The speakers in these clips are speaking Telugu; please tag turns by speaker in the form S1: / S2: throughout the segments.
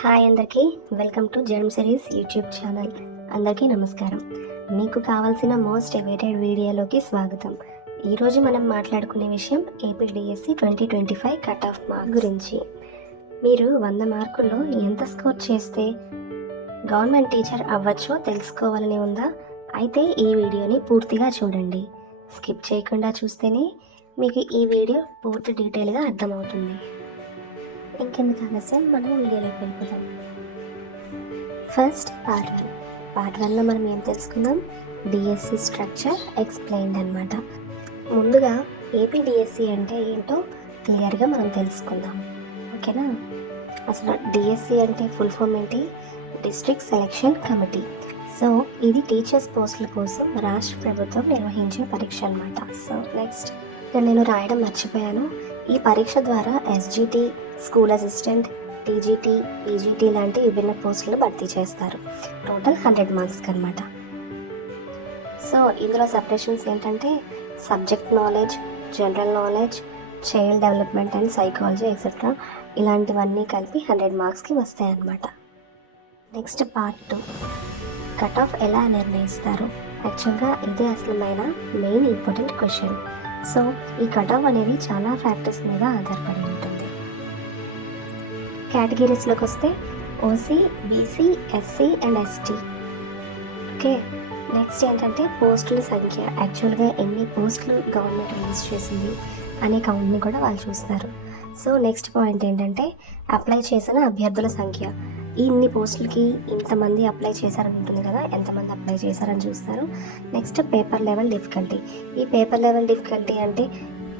S1: హాయ్ అందరికీ. Welcome to Gem Series YouTube channel. అందరికీ నమస్కారం. మీకు కావాల్సిన మోస్ట్ ఎవేటెడ్ వీడియోలోకి స్వాగతం. ఈరోజు మనం మాట్లాడుకునే విషయం AP DSC twenty twenty five cut off mark గురించి. మీరు వంద మార్కుల్లో ఎంత స్కోర్ చేస్తే గవర్నమెంట్ టీచర్ అవ్వచ్చో తెలుసుకోవాలని ఉందా? అయితే ఈ వీడియోని పూర్తిగా చూడండి. స్కిప్ చేయకుండా చూస్తేనే మీకు ఈ వీడియో పూర్తి డీటెయిల్గా అర్థమవుతుంది. ఇంకెందుకు ఆలస్యం మనం వీడియోలోకి వెళ్ళిపోదాం. ఫస్ట్ పార్ట్ వన్ పార్ట్ వన్లో మనం ఏం తెలుసుకుందాం డిఎస్సి స్ట్రక్చర్ ఎక్స్ప్లెయిన్డ్ అనమాట ముందుగా ఏపీ డిఎస్సి అంటే ఏంటో క్లియర్గా మనం తెలుసుకుందాం. ఓకేనా? అసలు డిఎస్సి అంటే ఫుల్ ఫామ్ ఏంటి? డిస్ట్రిక్ట్ సెలక్షన్ కమిటీ సో ఇది టీచర్స్ పోస్టుల కోసం రాష్ట్ర ప్రభుత్వం నిర్వహించే పరీక్ష అనమాట సో నెక్స్ట్ ఇక్కడ నేను రాయడం మర్చిపోయాను. ఈ పరీక్ష ద్వారా SGT school assistant TGT PGT లాంటి విభిన్న పోస్టులు భర్తీ చేస్తారు. టోటల్ హండ్రెడ్ మార్క్స్కి అనమాట సో ఇందులో సపరేషన్స్ ఏంటంటే subject knowledge general knowledge child development and psychology etcetera ఇలాంటివన్నీ కలిపి హండ్రెడ్ మార్క్స్కి వస్తాయి అన్నమాట. Next part two cut off ఎలా నిర్ణయిస్తారు? యాక్చువల్గా ఇదే అసలమైన మెయిన్ ఇంపార్టెంట్ క్వశ్చన్ సో ఈ కట్ ఆఫ్ అనేది చాలా ఫ్యాక్టర్స్ మీద ఆధారపడి ఉంటుంది. కేటగిరీస్లోకి వస్తే OC BC SC and ST okay? Next ఏంటంటే పోస్టుల సంఖ్య. యాక్చువల్గా ఎన్ని పోస్టులు గవర్నమెంట్ రిలీజ్ చేసింది అనే కౌంట్ని కూడా వాళ్ళు చూస్తారు. సో నెక్స్ట్ పాయింట్ ఏంటంటే అప్లై చేసిన అభ్యర్థుల సంఖ్య. ఇన్ని పోస్టులకి ఇంతమంది అప్లై చేశారని ఉంటుంది కదా ఎంతమంది అప్లై చేశారని చూస్తారు. నెక్స్ట్ పేపర్ లెవెల్ డిఫికల్టీ ఈ పేపర్ లెవెల్ డిఫికల్టీ అంటే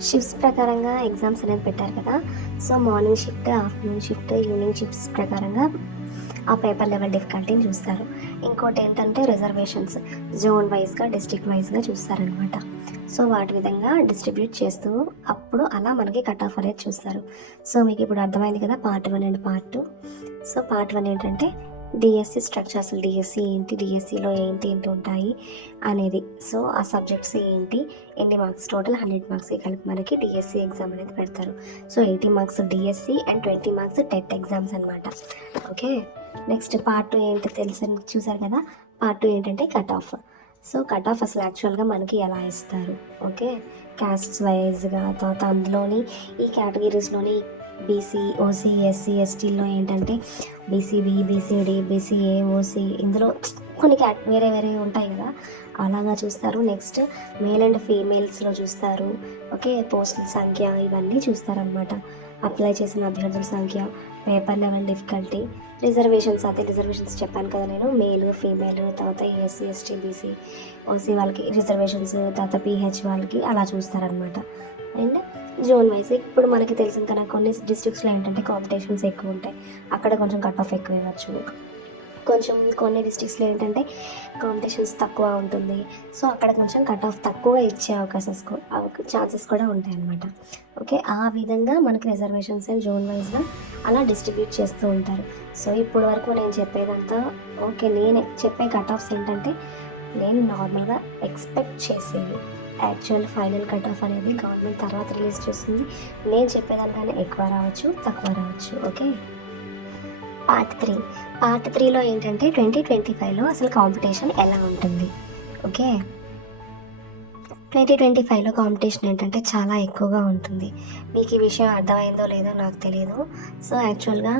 S1: షిఫ్ట్స్ ప్రకారంగా ఎగ్జామ్స్ అనేది పెట్టారు కదా. So morning shift afternoon shift evening shifts ప్రకారంగా ఆ పేపర్ లెవెల్ డిఫికల్టీని చూస్తారు. ఇంకోటి ఏంటంటే రిజర్వేషన్స్ జోన్ వైజ్గా డిస్ట్రిక్ట్ వైజ్గా చూస్తారనమాట సో వాటి విధంగా డిస్ట్రిబ్యూట్ చేస్తూ అప్పుడు అలా మనకి కట్ ఆఫ్ అనేది చూస్తారు. సో మీకు ఇప్పుడు అర్థమైంది కదా part one and part two so part one ఏంటంటే డిఎస్సి స్ట్రక్చర్ అసలు డిఎస్సి ఏంటి డిఎస్సిలో ఏంటి ఏంటి ఉంటాయి అనేది. సో ఆ సబ్జెక్ట్స్ ఏంటి ఎన్ని మార్క్స్ టోటల్ హండ్రెడ్ మార్క్స్కి కలిపి మనకి డిఎస్సి ఎగ్జామ్ అనేది పెడతారు. So eighty marks DSC and twenty marks TET exams అనమాట ఓకే నెక్స్ట్ పార్ట్ టూ ఏంటి తెలిసి? చూసారు కదా? పార్ట్ టూ ఏంటంటే cut off so cut off అసలు యాక్చువల్గా మనకి ఎలా ఇస్తారు? ఓకే? క్యాస్ట్స్ వైజ్గా తర్వాత అందులోని ఈ కేటగిరీస్లోని బీసీ ఓసీ ఎస్సీ ఎస్టీలో ఏంటంటే బీసీబీ బీసీడీ బీసీఏ ఓసీ ఇందులో కొన్ని క్యాట్ వేరే వేరే ఉంటాయి కదా? అలాగా చూస్తారు. నెక్స్ట్ మేల్ అండ్ ఫీమేల్స్లో చూస్తారు. ఓకే? పోస్టుల సంఖ్య ఇవన్నీ చూస్తారనమాట అప్లై చేసిన అభ్యర్థుల సంఖ్య పేపర్ లెవెల్ డిఫికల్టీ రిజర్వేషన్స్ అయితే రిజర్వేషన్స్ చెప్పాను కదా నేను. మేల్ ఫీమేల్ తర్వాత ఎస్సీ ఎస్టీ బీసీ ఓసీ వాళ్ళకి రిజర్వేషన్స్ తర్వాత పీహెచ్ వాళ్ళకి అలా చూస్తారనమాట అండ్ జోన్ వైజ్ ఇప్పుడు మనకి తెలిసిన కదా కొన్ని డిస్ట్రిక్ట్స్లో ఏంటంటే కాంపిటీషన్స్ ఎక్కువ ఉంటాయి. అక్కడ కొంచెం కట్ ఆఫ్ ఎక్కువ ఇవ్వచ్చు. కొంచెం కొన్ని డిస్ట్రిక్ట్స్లో ఏంటంటే కాంపిటీషన్స్ తక్కువ ఉంటుంది. సో అక్కడ కొంచెం కట్ ఆఫ్ తక్కువ ఇచ్చే అవకాశస్ ఛాన్సెస్ కూడా ఉంటాయి అన్నమాట. ఓకే? ఆ విధంగా మనకి రిజర్వేషన్స్ జోన్ వైజ్గా అలా డిస్ట్రిబ్యూట్ చేస్తూ ఉంటారు. సో ఇప్పుడు వరకు నేను చెప్పేదంతా ఓకే నేను చెప్పే కట్ ఆఫ్స్ ఏంటంటే నేను నార్మల్గా ఎక్స్పెక్ట్ చేసేది. యాక్చువల్ ఫైనల్ కట్ ఆఫ్ అనేది గవర్నమెంట్ తర్వాత రిలీజ్ చేస్తుంది. నేను చెప్పేదానికైనా ఎక్కువ రావచ్చు తక్కువ రావచ్చు. ఓకే? Part three. పార్ట్ త్రీలో ఏంటంటే ట్వంటీ ట్వంటీ ఫైవ్లో అసలు కాంపిటీషన్ ఎలా ఉంటుంది? ఓకే? ట్వంటీ ట్వంటీ ఫైవ్లో కాంపిటీషన్ ఏంటంటే చాలా ఎక్కువగా ఉంటుంది. మీకు ఈ విషయం అర్థమైందో లేదో నాకు తెలియదు సో యాక్చువల్గా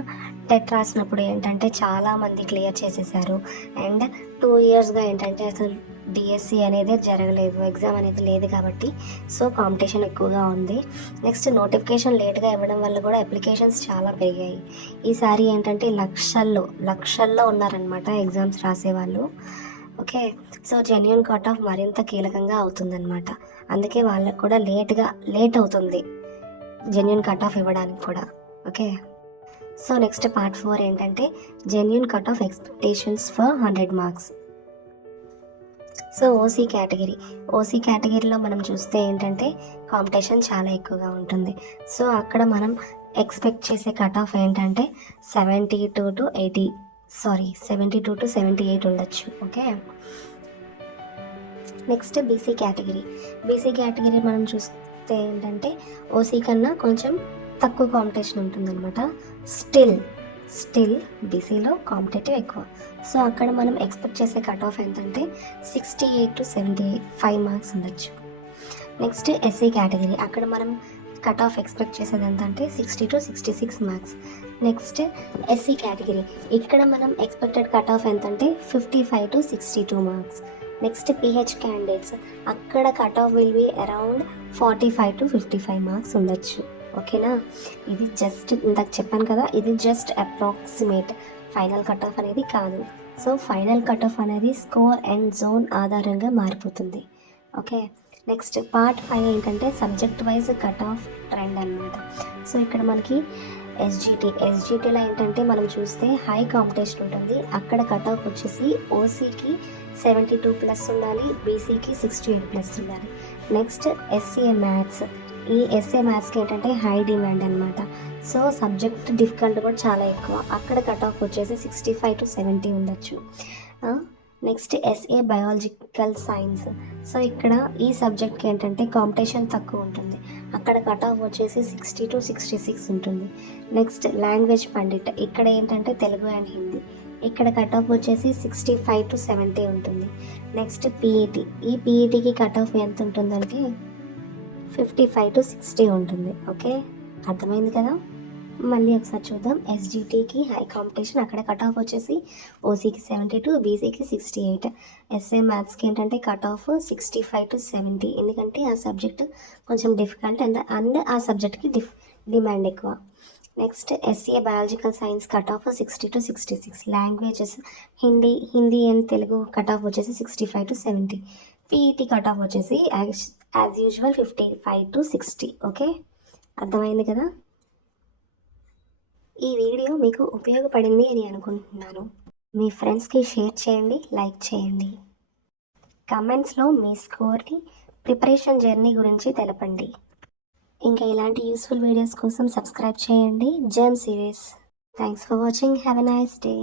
S1: టెట్ రాసినప్పుడు ఏంటంటే చాలామంది క్లియర్ చేసేసారు. అండ్ టూ ఇయర్స్గా ఏంటంటే అసలు డిఎస్సి అనేది జరగలేదు. ఎగ్జామ్ అనేది లేదు కాబట్టి సో కాంపిటీషన్ ఎక్కువగా ఉంది. నెక్స్ట్ నోటిఫికేషన్ లేట్గా ఇవ్వడం వల్ల కూడా అప్లికేషన్స్ చాలా పెరిగాయి. ఈసారి ఏంటంటే లక్షల్లో లక్షల్లో ఉన్నారనమాట ఎగ్జామ్స్ రాసేవాళ్ళు. Okay? So genuine cut off మరింత కీలకంగా అవుతుందన్నమాట. అందుకే వాళ్ళకు కూడా లేట్గా లేట్ అవుతుంది జెన్యున్ కట్ ఆఫ్ ఇవ్వడానికి కూడా. Okay? So next part four ఏంటంటే genuine cut off expectations for hundred marks so OC category OC కేటగిరీలో మనం చూస్తే ఏంటంటే కాంపిటీషన్ చాలా ఎక్కువగా ఉంటుంది. సో అక్కడ మనం ఎక్స్పెక్ట్ చేసే కట్ ఆఫ్ ఏంటంటే seventy two to eighty sorry seventy two to seventy eight ఉండొచ్చు okay next BC category BC category మనం చూస్తే ఏంటంటే ఓసీ కన్నా కొంచెం తక్కువ కాంపిటీషన్ ఉంటుందన్నమాట. స్టిల్ స్టిల్ బీసీలో కాంపిటేటివ్ ఎక్కువ. సో అక్కడ మనం ఎక్స్పెక్ట్ చేసే కట్ ఆఫ్ ఏంటంటే sixty eight to seventy five marks ఉండొచ్చు నెక్స్ట్ ఎస్సీ కేటగిరీ అక్కడ మనం కట్ ఆఫ్ ఎక్స్పెక్ట్ చేసేది ఎంత అంటే sixty to sixty six marks next SC category. ఇక్కడ మనం ఎక్స్పెక్టెడ్ కట్ ఆఫ్ ఎంతంటే fifty five to sixty two marks next PH candidates అక్కడ cut off will be around forty five to fifty five marks ఉండొచ్చు. ఓకేనా? ఇది జస్ట్ ఇందాక చెప్పాను కదా ఇది just approximate final cut off అనేది కాదు. సో ఫైనల్ కట్ ఆఫ్ అనేది స్కోర్ అండ్ జోన్ ఆధారంగా మారిపోతుంది. ఓకే? నెక్స్ట్ పార్ట్ ఫైవ్ ఏంటంటే subject wise cut off trend అనమాట సో ఇక్కడ మనకి ఎస్జిటి ఎస్జిటిలో ఏంటంటే మనం చూస్తే హై కాంపిటీషన్ ఉంటుంది. అక్కడ కట్ ఆఫ్ వచ్చేసి ఓసీకి సెవెంటీ టూ ప్లస్ ఉండాలి బీసీకి సిక్స్టీ ఎయిట్ ప్లస్ ఉండాలి. నెక్స్ట్ ఎస్సీఏ మ్యాథ్స్ ఈ ఎస్ఏ మ్యాథ్స్కి ఏంటంటే హై డిమాండ్ అనమాట సో సబ్జెక్ట్ డిఫికల్ట్ కూడా చాలా ఎక్కువ. అక్కడ కట్ ఆఫ్ వచ్చేసి సిక్స్టీ ఫైవ్ టు సెవెంటీ ఉండొచ్చు next SA biological science so ఇక్కడ ఈ సబ్జెక్ట్కి ఏంటంటే కాంపిటీషన్ తక్కువ ఉంటుంది. అక్కడ కట్ ఆఫ్ వచ్చేసి సిక్స్టీ టు సిక్స్టీ సిక్స్ ఉంటుంది. Next language pandit. ఇక్కడ ఏంటంటే తెలుగు అండ్ హిందీ. ఇక్కడ కట్ ఆఫ్ వచ్చేసి సిక్స్టీ ఫైవ్ టు సెవెంటీ ఉంటుంది నెక్స్ట్ పీఈటీ ఈ పీఈటీకి కట్ ఆఫ్ ఎంత ఉంటుందంటే ఫిఫ్టీ ఫైవ్ టు సిక్స్టీ ఉంటుంది. ఓకే అర్థమైంది కదా? మళ్ళీ ఒకసారి చూద్దాం. ఎస్జిటికి హై కాంపిటీషన్ అక్కడ కట్ ఆఫ్ వచ్చేసి ఓసీకి సెవెంటీ టూ బీసీకి సిక్స్టీ ఎయిట్ ఎస్ఏ మ్యాథ్స్కి ఏంటంటే cut off sixty five to seventy ఎందుకంటే ఆ సబ్జెక్ట్ కొంచెం డిఫికల్ట్ అండ్ అండ్ ఆ సబ్జెక్ట్కి డిఫ్ డిమాండ్ ఎక్కువ. Next SA biological science cut off sixty to sixty six languages Hindi Hindi and Telugu cut off వచ్చేసి sixty five to seventy PET cut off వచ్చేసి as as usual fifty five to sixty okay అర్థమైంది కదా? ఈ వీడియో మీకు ఉపయోగపడింది అని అనుకుంటున్నాను. మీ ఫ్రెండ్స్కి షేర్ చేయండి లైక్ చేయండి. కమెంట్స్లో మీ స్కోర్ని ప్రిపరేషన్ జర్నీ గురించి తెలపండి. ఇంకా ఇలాంటి యూస్ఫుల్ వీడియోస్ కోసం సబ్స్క్రైబ్ చేయండి. Gem Series. Thanks for watching. Have a nice day.